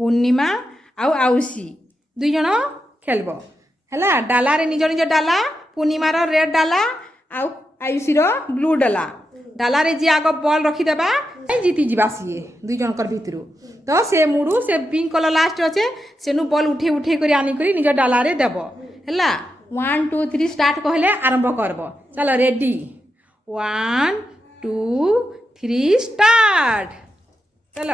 ପୂର୍ଣ୍ଣିମା ଆଉ ଆଉସି ଦୁଇ ଜଣ ଖେଳିବ ହେଲା। ଡାଲାରେ ନିଜ ନିଜ ଡାଲା, ପୂର୍ଣ୍ଣିମାର ରେଡ୍ ଡାଲା ଆଉ ଆୟୁଷୀର ବ୍ଲୁ ଡାଲା। ଡାଲାରେ ଯିଏ ଆଗ ବଲ୍ ରଖିଦେବା ଜିତିଯିବା ସିଏ ଦୁଇ ଜଣଙ୍କର ଭିତରୁ। ତ ସେ ମୁଡ଼ୁ ସେ ପିଙ୍କ୍ କଲର୍ ଲାଷ୍ଟ ଅଛେ ସେନୁ ବଲ୍ ଉଠେଇ ଉଠେଇ କରି ଆନିକରି ନିଜ ଡାଲାରେ ଦେବ ହେଲା। 1 2 3 ଷ୍ଟାର୍ଟ କହିଲେ ଆରମ୍ଭ କରବ। ଚାଲ ରେଡି 1 2 3 ଷ୍ଟାର୍ଟ। ଚାଲ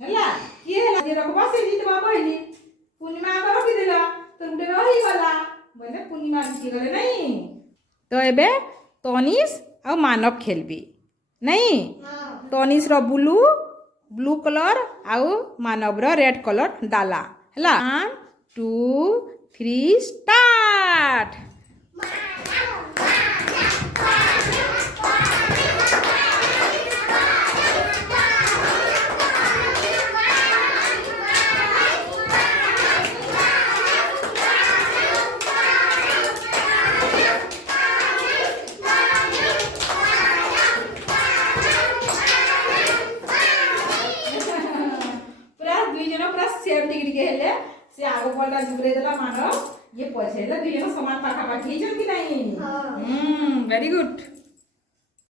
ହେଲା କିଏ ହେଲା ଯିଏ ରଖବା ସେ ଜିତବା କହିଲି। ପୂର୍ଣ୍ଣିମା ଆଗ ରଖିଦେଲା ତ ଗୋଟେ ରହିଗଲା ବୋଇଲେ ପୂର୍ଣ୍ଣିମା ଜିତିଗଲେ ନାଇଁ। ତ ଏବେ ତନିଷ ଆଉ ମାନବ ଖେଳିବେ ନାଇଁ। ତନିଷର ବ୍ଲୁ କଲର୍ ଆଉ ମାନବର ରେଡ୍ କଲର୍ ଡାଲା ହେଲା। 1 2 3 ଷ୍ଟାର୍ଟ। ହେଲେ ସେ ଆଗ ବଲଟା ଜୁବରେଇ ଦେଲା ମାନବ ଇଏ ପଛେ ହେଲେ ଦୁଇ ଜଣ ସମାନ ପାଖାପାଖି ହେଇଛନ୍ତି କି ନାହିଁ। Very good.